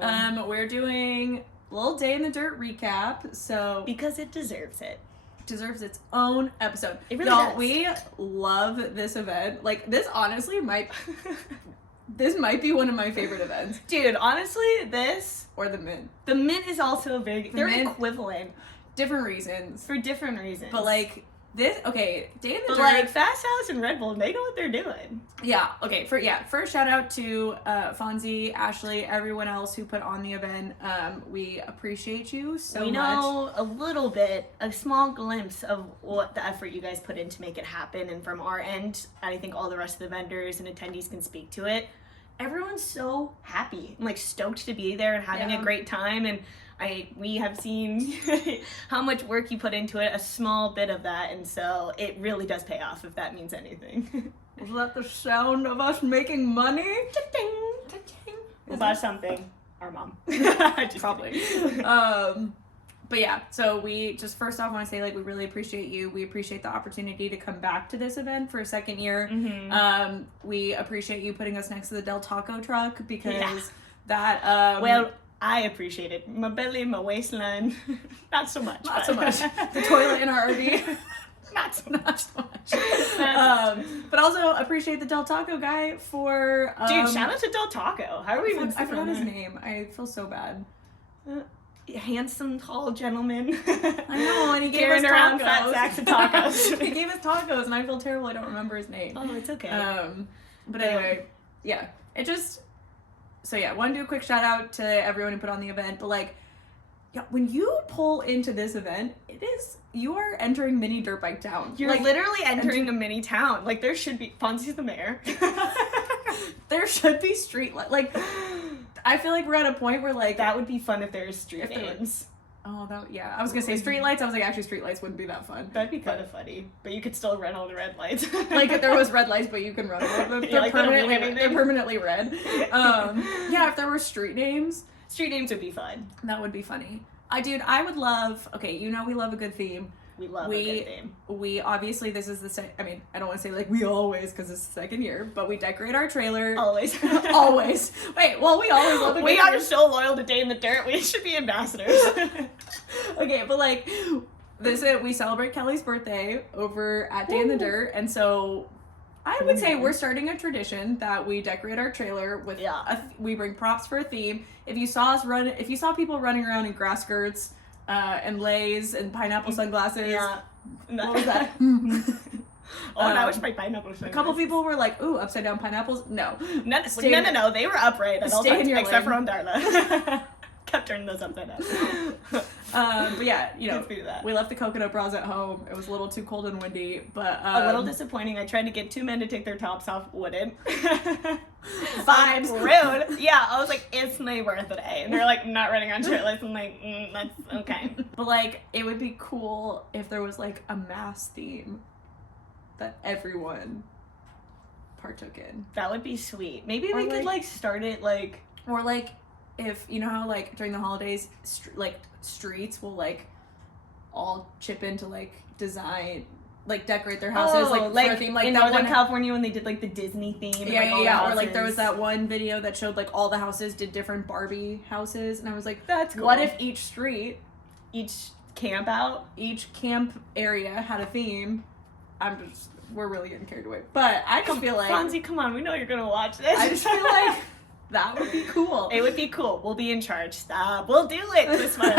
We're doing a little Day in the Dirt recap, so because it deserves it. Deserves its own episode. It really Y'all, does. we love this event. Like, this honestly might this might be one of my favorite events. Dude, honestly, this Or the Mint. the Mint is also very they're Mint- equivalent Different reasons. for different reasons. But like this Day in the but Dirt. like Fasthouse and RedBull, they know what they're doing. Yeah, okay. First shout out to Fonzie, Ashley, everyone else who put on the event. We appreciate you so much. We know a little bit, a small glimpse of what the effort you guys put in to make it happen, and from our end, I think all the rest of the vendors and attendees can speak to it. Everyone's so happy and like stoked to be there and having Yeah. a great time, and we have seen how much work you put into it, a small bit of that, and so it really does pay off, if that means anything. Was that the sound of us making money? Cha-ching, cha-ching. We'll buy something. Our mom. Just Probably. kidding. But yeah, so we just first off want to say, like, we really appreciate you. We appreciate the opportunity to come back to this event for a second year. Mhm. We appreciate you putting us next to the Del Taco truck because Yeah. that Well, I appreciate it. My belly, my waistline, not so much. not so much. The toilet in our RV. Not so Not so much. But also appreciate the Del Taco guy for Dude, shout out to Del Taco. How are we even I forgot his name. name. I feel so bad. Handsome, tall gentleman. I know, and he gave us Carrying around tacos. fat sacks of tacos. He gave us tacos, and I feel terrible. I don't remember his name. Oh, it's okay. But anyway, yeah, it just. So yeah, want to do a quick shout out to everyone who put on the event, but like, yeah, when you pull into this event, you are entering mini dirt bike town. You're like, literally entering a mini town. Like, there should be... Fonzie's the mayor. there should be street like. I feel like we're at a point where like That would be fun if there was street If there were- names. Oh, yeah. I was gonna say streetlights. I was like, actually, streetlights wouldn't be that fun. That'd be kind of funny. But you could still run all the red lights. Like if there was red lights, but you can run over them. Yeah, like, they don't mean They're anything. permanently red. Yeah, if there were street names, Street names would be fun. that would be funny. I would love. Okay, you know we love a good theme. We love a good theme. We obviously this is the I mean, I don't want to say like we always because it's the second year, but we decorate our trailer Always. always. Wait, well we always love a good We theme. are so loyal to Day in the Dirt. We should be ambassadors. Okay, but like we celebrate Kelly's birthday over at Day in the Dirt, and so I would say we're starting a tradition that we decorate our trailer with we bring props for a theme. If you saw people running around in grass skirts and lays and pineapple sunglasses, Yeah. what was that? Oh, that was my pineapple. A couple people were like, "Ooh, upside down pineapples." No, No. They were upright at all Stay in times, your except lane. for Darla. Kept turning those upside down. But yeah, Let's do that. we left the coconut bras at home. It was a little too cold and windy, but A little disappointing. I tried to get 2 men to take their tops off. Wouldn't. Vibes. Rude. Yeah, I was like, it's my birthday. And they're like, not running on shirtless. I'm like, that's okay. But like, it would be cool if there was like a mass theme that everyone partook in. That would be sweet. Maybe Or we could like start it like... Or like, if you know how like during the holidays, streets will like all chip into like design, like decorate their houses for a theme, like in that Northern one. California when they did like the Disney theme. And, like, all the Or like there was houses. that one video that showed like all the houses did different Barbie houses, and I was like, That's cool. what if each street, each camp out? each camp area had a theme? We're really getting carried away, but I just feel like Fonzie, come on, we know you're gonna watch this. I just feel like that would be cool. It would be cool. We'll be in charge. Stop. We'll do it this month.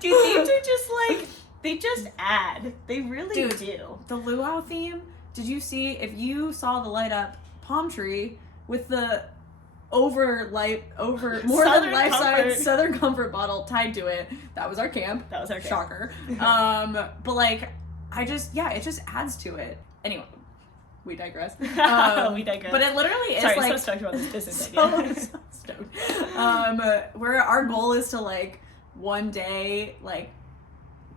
Dude, themes are just like, they just add. They really do. The luau theme, did you see, if you saw the light up palm tree with the more Southern than life-size Comfort. Southern Comfort bottle tied to it, that was our camp. That was our camp. Shocker. But like, it just adds to it. Anyway, we digress. We digress. But it literally is Sorry, like so stoked about this business so idea. stoked. Where our goal is to like one day, like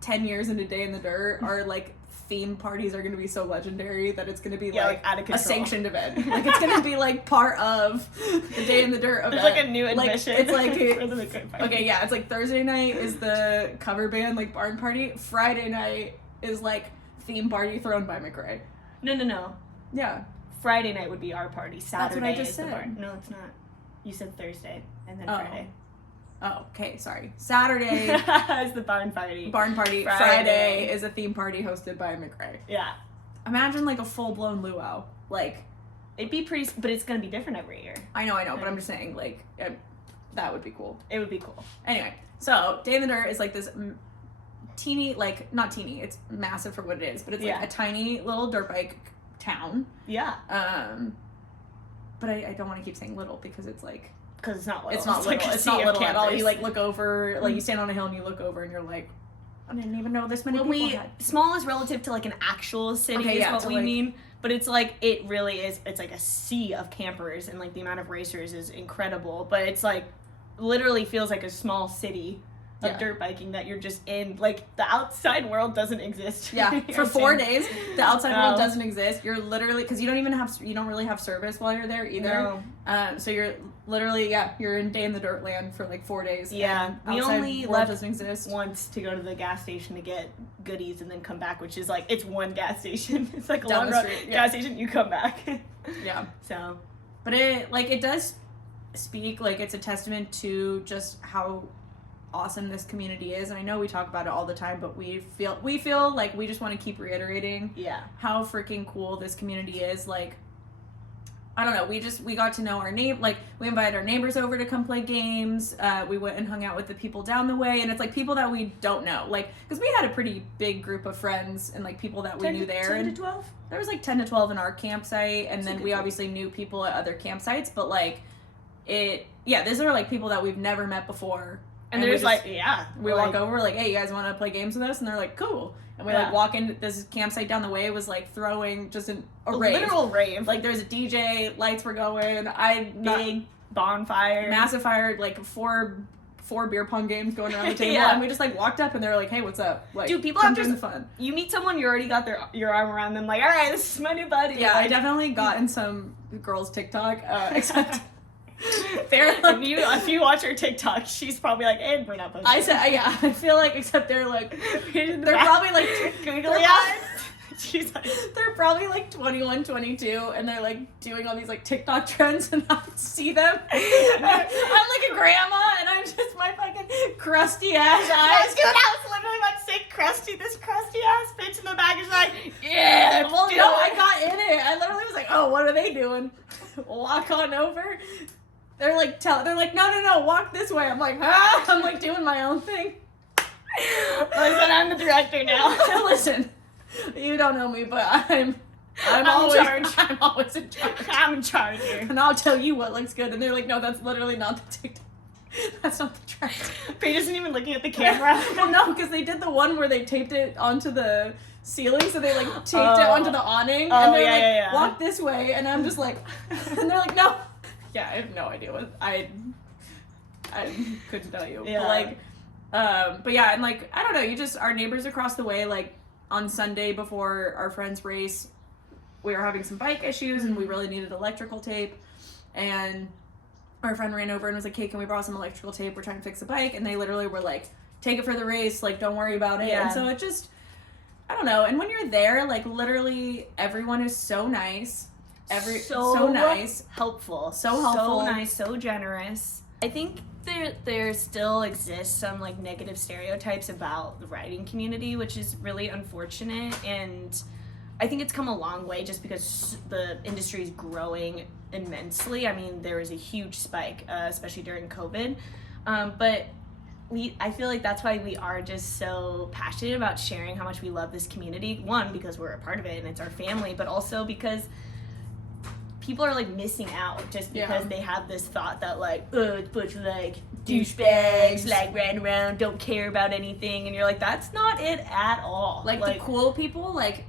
10 years into Day in the Dirt, our like theme parties are gonna be so legendary that it's gonna be like out of a control. sanctioned event. Like it's gonna be like part of the Day in the Dirt event. There's like a new admission. Like, it's like for the Bitcoin party. okay, yeah, it's like Thursday night is the cover band like barn party. Friday night is like theme party thrown by McRae. No. Yeah. Friday night would be our party. Saturday what I just is the said. bar. No, it's not. You said Thursday. And then Friday. Oh, okay, sorry. Saturday is the barn party. Barn party. Friday is a theme party hosted by McRae. Yeah. Imagine like a full-blown luau. Like, it'd be pretty, but it's gonna be different every year. I know, but I'm just saying, like, that would be cool. It would be cool. Anyway, so Day in the Dirt is like this teeny, like, not teeny, it's massive for what it is, but it's like a tiny little dirt bike town. Yeah. But I don't want to keep saying little because it's like, because it's not little. It's not little. Like it's not little at all. You like look over, like you stand on a hill and you look over and you're like, I didn't even know this many people had. Small is relative to like an actual city is what we mean. But it's like, it really is, it's like a sea of campers and like the amount of racers is incredible. But it's like, literally feels like a small city of dirt biking that you're just in. Like, the outside world doesn't exist. Yeah, for 4 days, the outside world doesn't exist. You're literally, because you don't really have service while you're there either. No. So you're literally, you're in Day in the Dirt land for like 4 days. Yeah, we only left doesn't exist once to go to the gas station to get goodies and then come back, which is like, it's one gas station. It's like a down long the street. gas station, you come back. Yeah. So. But it does speak, like, it's a testament to just how awesome this community is, and I know we talk about it all the time, but we feel like we just want to keep reiterating how freaking cool this community is. Like, I don't know, we got to know our like, we invited our neighbors over to come play games. We went and hung out with the people down the way, and it's like people that we don't know, like, because we had a pretty big group of friends and like people that we knew there. 10 to 12? There was like 10 to 12 in our campsite, and then we obviously knew people at other campsites, but like these are like people that we've never met before. And there's we walk over, we're like, hey, you guys want to play games with us? And they're like, cool. And we like walk into this campsite down the way. It was like throwing just a rave. Literal rave. Like, there's a DJ, lights were going, big bonfire, massive fire, like four beer pong games going around the table, and we just like walked up and they were like, hey, what's up? Like, dude, people have just fun. You meet someone, you already got your arm around them, like, all right, this is my new buddy. Yeah, like, I definitely got in some girls' TikTok, except. They're like, if you watch her TikTok, she's probably like, hey, we're not posting. I feel like, except they're like, they're probably like googly eyes. She's like, they're probably like 21, 22, and they're like doing all these like TikTok trends, and I see them. I'm like a grandma, and I'm just my fucking crusty ass eyes. Dude, I was literally about to say this crusty ass bitch in the back is like, yeah. Well, no, I got in it. I literally was like, oh, what are they doing? Walk on over. They're like, no, walk this way. I'm like, I'm like doing my own thing. Listen, I'm the director now. Listen, you don't know me, but I'm always in charge. I'm always in charge. I'm in charge here. And I'll tell you what looks good. And they're like, no, that's literally not the TikTok. That's not the trend. Paige isn't even looking at the camera. Well, no, because they did the one where they taped it onto the ceiling, so they like taped it onto the awning, and they're like, walk this way, and I'm just like, and they're like, no. Yeah, I have no idea what I couldn't tell you. Yeah. But like, but yeah, and like, I don't know, you just, our neighbors across the way, like on Sunday before our friend's race, we were having some bike issues and we really needed electrical tape, and our friend ran over and was like, hey, can we borrow some electrical tape? We're trying to fix the bike. And they literally were like, take it for the race, like, don't worry about it. And so it just, I don't know. And when you're there, like, literally everyone is so nice. So nice, helpful, so nice, so generous. I think there still exists some like negative stereotypes about the riding community, which is really unfortunate, and I think it's come a long way just because the industry is growing immensely. I mean, there was a huge spike, especially during COVID, but I feel like that's why we are just so passionate about sharing how much we love this community. One, because we're a part of it and it's our family, but also because people are like missing out just because they have this thought that like, oh, it's a bunch of like douchebags, like ran around, don't care about anything, and you're like, that's not it at all. Like the cool people, like,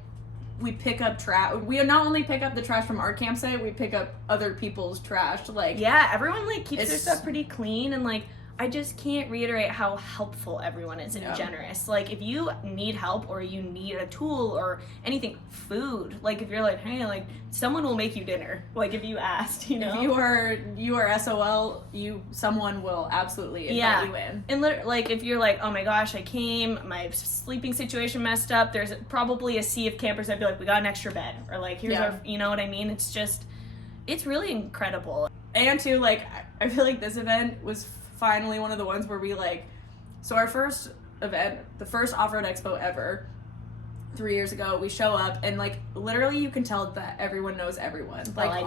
we pick up trash. We not only pick up the trash from our campsite, we pick up other people's trash. Like, yeah, everyone like keeps their stuff pretty clean, and like, I just can't reiterate how helpful everyone is and generous. Like, if you need help or you need a tool or anything, food, like, if you're like, hey, like, someone will make you dinner. Like, if you asked, you know? If you are SOL, someone will absolutely invite you in. And like, if you're like, oh my gosh, I came, my sleeping situation messed up, there's probably a sea of campers that'd be like, we got an extra bed. Or like, here's our, you know what I mean? It's just, it's really incredible. And too, like, I feel like this event was finally one of the ones where we, like, so our first event, the first off-road expo ever, 3 years ago, we show up and, like, literally you can tell that everyone knows everyone. Like,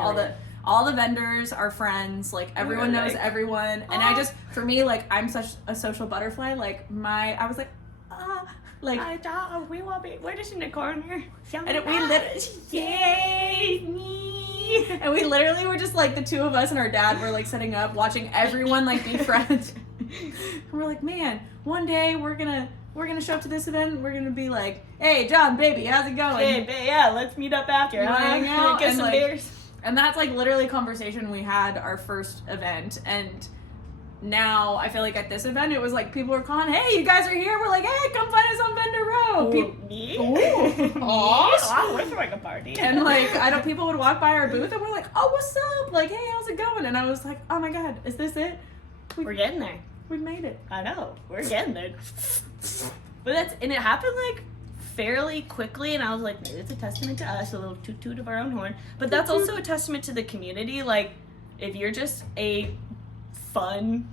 all the vendors are friends, like, everyone knows everyone. And I just, for me, like, I'm such a social butterfly, like, I was like, we're just in the corner. And we literally were just like the two of us and our dad were like setting up, watching everyone like be friends. And we're like, man, one day we're gonna show up to this event and we're gonna be like, hey, John, baby, how's it going? Hey, yeah, let's meet up after. Hang out, get some beers. And that's like literally a conversation we had our first event. And now I feel like at this event it was like people were calling, hey, you guys are here. We're like, hey, come find us on Vendor Row. Me? We're throwing a party. And like people would walk by our booth and we're like, oh, what's up? Like, hey, how's it going? And I was like, oh my god, is this it? We're getting there. We made it. I know, we're getting there. But it happened like fairly quickly, and I was like, maybe it's a testament to us, a little toot of our own horn. But that's also a testament to the community. Like, if you're just a fun,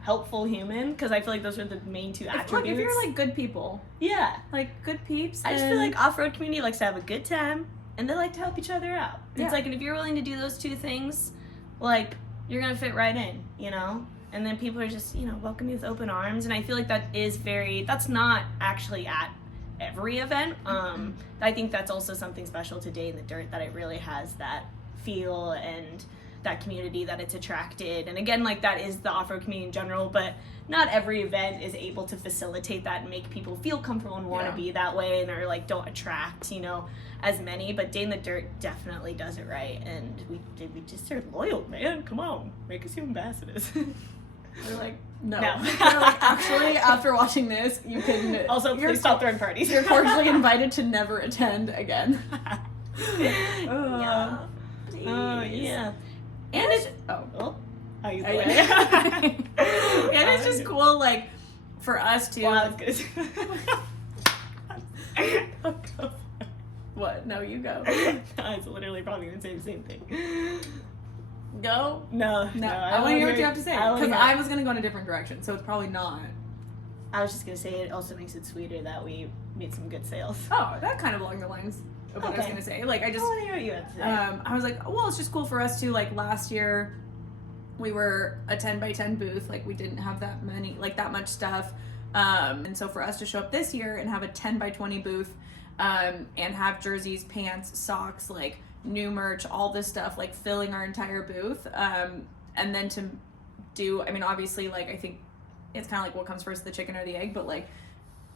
helpful human, because I feel like those are the main two attributes. Like, if you're like good people. Yeah. Like good peeps. I just feel like off-road community likes to have a good time, and they like to help each other out. Yeah. It's like, and if you're willing to do those two things, like, you're gonna fit right in, you know? And then people are just, you know, welcome you with open arms. And I feel like that's not actually at every event. I think that's also something special to Day in the Dirt, that it really has that feel and that community that it's attracted. And again, like, that is the off-road community in general, but not every event is able to facilitate that and make people feel comfortable and want to be that way, and are like, don't attract, you know, as many. But Day in the Dirt definitely does it right, and we just are loyal, man. Come on, make us your ambassadors. We're like, no. We're like, actually, after watching this, you can also please stop throwing parties. You're cordially invited to never attend again. Yeah. Yeah. And it's are you and it's just cool, like, for us to. Well, I was gonna say. What? No, you go. I was literally probably gonna say the same thing. Go? No. I want to hear what you have to say, because I was gonna go in a different direction, so it's probably not. I was just gonna say it also makes it sweeter that we made some good sales. Oh, that kind of along the lines of what I was gonna say. Like, I want to hear what you have to say. I was like, well, it's just cool for us to, like, last year we were a 10x10 booth, like, we didn't have that much stuff, and so for us to show up this year and have a 10x20 booth, and have jerseys, pants, socks, like, new merch, all this stuff, like, filling our entire booth, and then to do, I mean, obviously, like, I think it's kind of like what comes first, the chicken or the egg, but, like,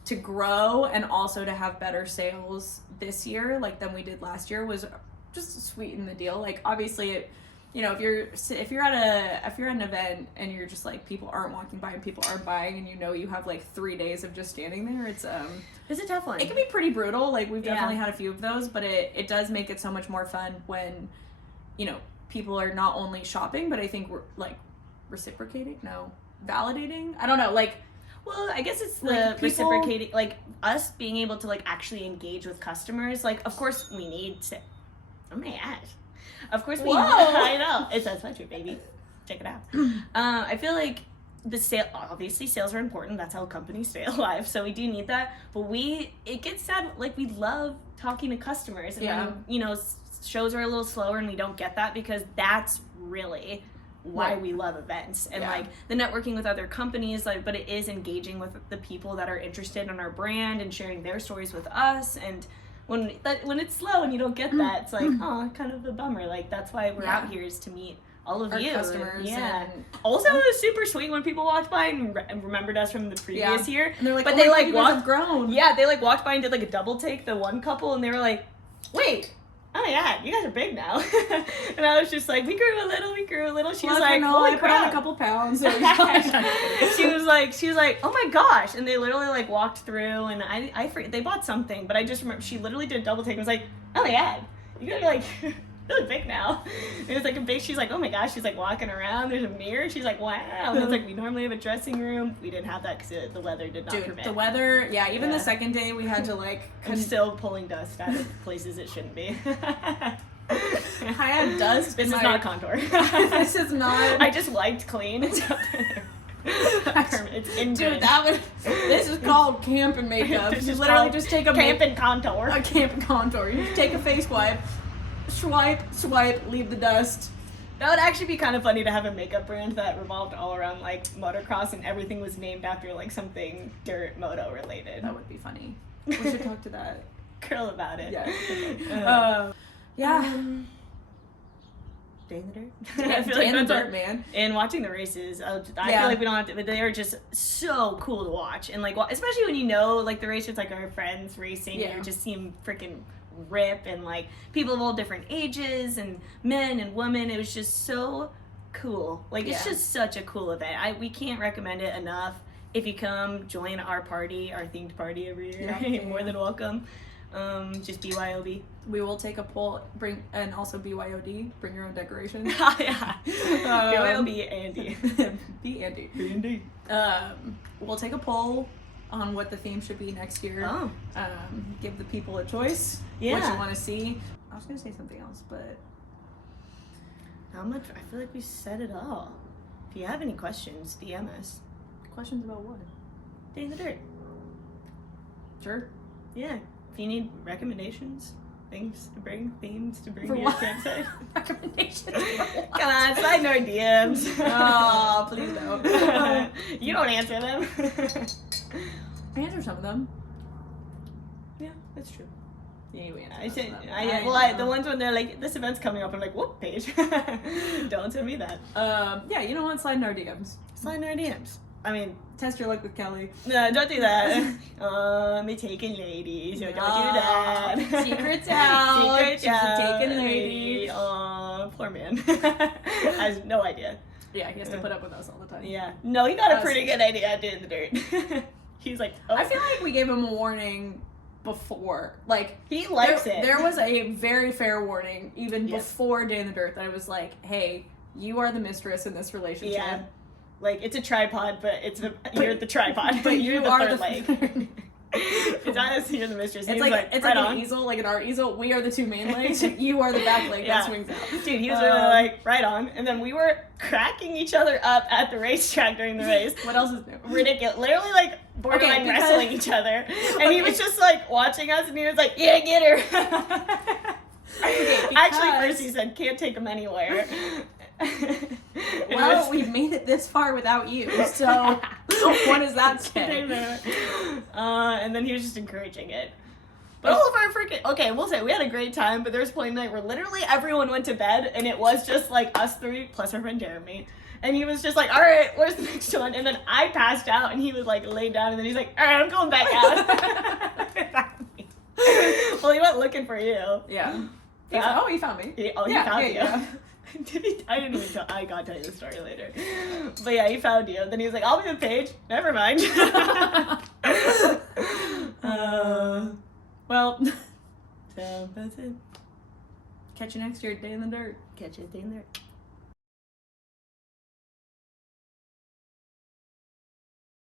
to grow and also to have better sales this year, like, than we did last year, was just sweeten the deal. Like, obviously, it, you know, if you're at an event and you're just like, people aren't walking by and people aren't buying, and you know you have like 3 days of just standing there, it's a tough one. It can be pretty brutal. Like, we've definitely had a few of those, but it does make it so much more fun when, you know, people are not only shopping, but I think we're like validating. I don't know, like. Well, I guess it's like the reciprocating, like, us being able to, like, actually engage with customers. Like, of course we need to. Oh my gosh. Of course we. I know, it's a sweatshirt, baby. Check it out. I feel like obviously sales are important. That's how companies stay alive. So we do need that. But it gets sad. Like, we love talking to customers, and when, you know, shows are a little slower and we don't get that, because that's really why we love events, and like the networking with other companies, like, but it is engaging with the people that are interested in our brand and sharing their stories with us. And when it's slow and you don't get that, it's like, oh, kind of a bummer. Like, that's why we're out here, is to meet all of our you customers. And also, it was super sweet when people walked by and remembered us from the previous year, and they're like, but oh, they like walked grown. They like walked by and did like a double take, the one couple, and they were like, wait, oh my god, you guys are big now. And I was just like, we grew a little. She was like, holy crap, I put on a couple pounds. So she was like, oh my gosh. And they literally like walked through, and I forget, they bought something, but I just remember she literally did a double take and was like, oh my god, you guys are like really big now. And it was like a big, she's like, oh my gosh, she's like walking around, there's a mirror, she's like, wow. And it's like, we normally have a dressing room, we didn't have that because the weather did not permit. The weather, even the second day we had to like, I'm still pulling dust out of places it shouldn't be. I had dust. This is not contour. This is not. I just wiped clean. It's in Dude, this is called camp and makeup. This You is literally called just take a camp and contour. A camp and contour. You just take a face wipe, swipe, leave the dust. That would actually be kind of funny to have a makeup brand that revolved all around like motocross and everything was named after like something dirt moto related. That would be funny. We should talk to that girl about it. Yeah. Okay. Yeah. Day in the dirt. I feel like that's dirt, man. And watching the races, I feel like we don't have to, but they are just so cool to watch. And like, especially when you know, like the race with like our friends racing, you just see them freaking rip, and like people of all different ages and men and women. It was just so cool. Like it's just such a cool event. We can't recommend it enough. If you come join our party, our themed party every year, you're more than welcome. Just BYOB. We will take a poll, and also BYOD, bring your own decoration. Yeah. BYOB Andy. Be Andy. Be Andy. We'll take a poll on what the theme should be next year. Oh. Give the people a choice. Yeah. What you want to see. I was going to say something else, but... How much? I feel like we said it all. If you have any questions, DM us. Questions about what? Day in the dirt. Sure. Yeah. If you need recommendations, things to bring, themes to bring For to your what? campsite. Recommendations for what? Come on, slide in our DMs. Oh, please don't. You don't answer them. I answer some of them. Yeah, that's true. Yeah, you answer I say, them. the ones when they're like, this event's coming up, I'm like, whoop, page. Don't send me that. Yeah, you know what? Slide in our DMs. Slide in our DMs. I mean, Test your luck with Kelly. no, don't do that. I'm a taken lady, so don't do that. Secrets out. Secrets She's out. a taken lady. Aw, poor man. Has no idea. Yeah, he has to put up with us all the time. Yeah. No, he got a pretty good idea at Day in the Dirt. He's like, oh. I feel like we gave him a warning before. Like, he likes it. There was a very fair warning, even before Day in the Dirt, that it was like, hey, you are the mistress in this relationship. Yeah. Like, it's a tripod, but you're the tripod, but you're the third leg. It's honestly, you're the mistress. It's like an easel, like an art easel. We are the two main legs. You are the back leg that swings out. Dude, he was really like, right on. And then we were cracking each other up at the racetrack during the race. What else is new? Ridiculous. Literally, like, borderline wrestling each other. And he was just, like, watching us, and he was like, yeah, get her. Actually, first he said, can't take him anywhere. Well, we've made it this far without you, so what does that say? And then he was just encouraging it. But all of our okay, we'll say we had a great time, but there was a point in the night where literally everyone went to bed, and it was just like us three plus our friend Jeremy. And he was just like, all right, where's the next one? And then I passed out, and he was like laid down, and then he's like, all right, I'm going back out. Well, he went looking for you. Yeah. He found me. He found you. Yeah. I didn't even tell. I gotta tell you the story later. But yeah, he found you. Then he was like, I'll be with Paige. Never mind. Well, so that's it. Catch you next year at Day in the Dirt. Catch you at Day in the Dirt.